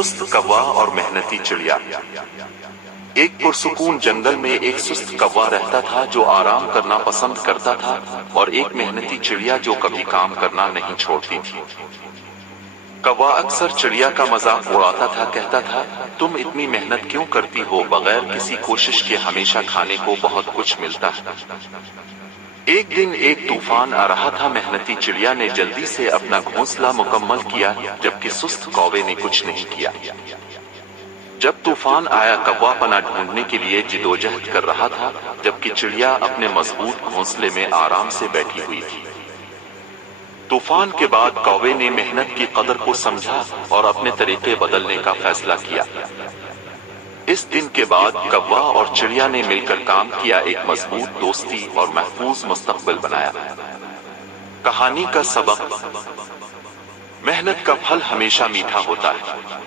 सुस्त कौवा और मेहनती चिड़िया। एक पुरसुकून जंगल में एक सुस्त कौवा रहता था जो आराम करना पसंद करता था, और एक मेहनती चिड़िया जो कभी काम करना नहीं छोड़ती थी। कौवा अक्सर चिड़िया का मजाक उड़ाता था, कहता था, तुम इतनी मेहनत क्यों करती हो, बगैर किसी कोशिश के हमेशा खाने को बहुत कुछ मिलता है। एक दिन एक तूफान आ रहा था। मेहनती चिड़िया ने जल्दी से अपना घोंसला मुकम्मल किया, जबकि सुस्त कौवे ने कुछ नहीं किया। जब तूफान आया, कौवा पनाह ढूंढने के लिए जिदोजहद कर रहा था, जबकि चिड़िया अपने मजबूत घोंसले में आराम से बैठी हुई थी। तूफान के बाद कौवे ने मेहनत की कदर को समझा और अपने तरीके बदलने का फैसला किया। इस दिन के बाद कौवा और चिड़िया ने मिलकर काम किया, एक मजबूत दोस्ती और महफूज मुस्तकबिल बनाया। कहानी का सबक: मेहनत का फल हमेशा मीठा होता है।